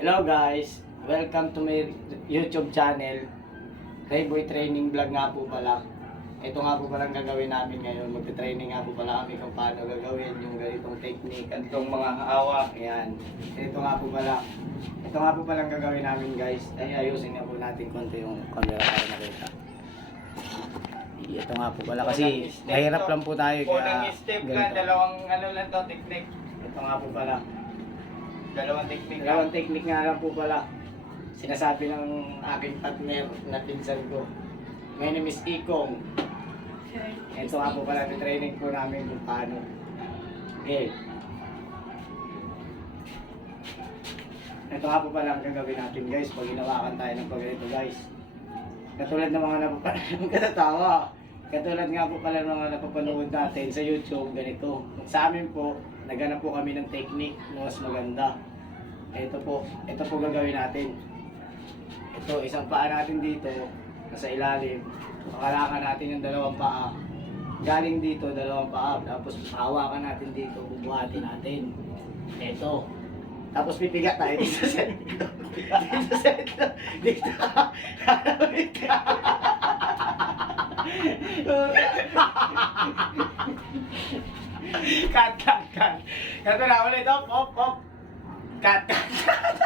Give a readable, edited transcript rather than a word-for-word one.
Hello guys, welcome to my YouTube channel. Rayboy Training Vlog nga po pala. Ito nga po palang gagawin namin ngayon. Magte-training nga po pala kami kung paano gagawin yung ganitong technique. Ganitong mga hawak. Ayan. Ito nga po pala. Ito nga po palang gagawin namin guys. Ay ayusin nga po natin konti yung camera para makita. Ito nga po pala kasi mahirap lang po tayo. Unang step lang, dalawang ano lang to, technique. Ito nga po pala. Dalawang technique. Dalawang technique nga lang po pala. Sinasabi ng aking partner na pinsan ko. My name is Ikong. Ito nga po pala, training po namin kung paano. Okay. Ito nga po pala ang gagawin natin guys. Pag ginawakan tayo ng pagganito guys. Katulad ng mga katatawa. Katulad nga po pala ng mga napapanood natin sa YouTube, ganito. Sa amin po, naghanap po kami ng technique na mas maganda. Ito po gagawin natin. Ito, isang paa natin dito, nasa ilalim. Pakalangan natin yung dalawang paa. Galing dito, dalawang paa. Tapos hawakan natin dito, bubuhatin natin. Ito. Tapos pipiga tayo dito sa ito. Dito sa ito. Dito. Cut. Cut ko na ulit. Op. Cut.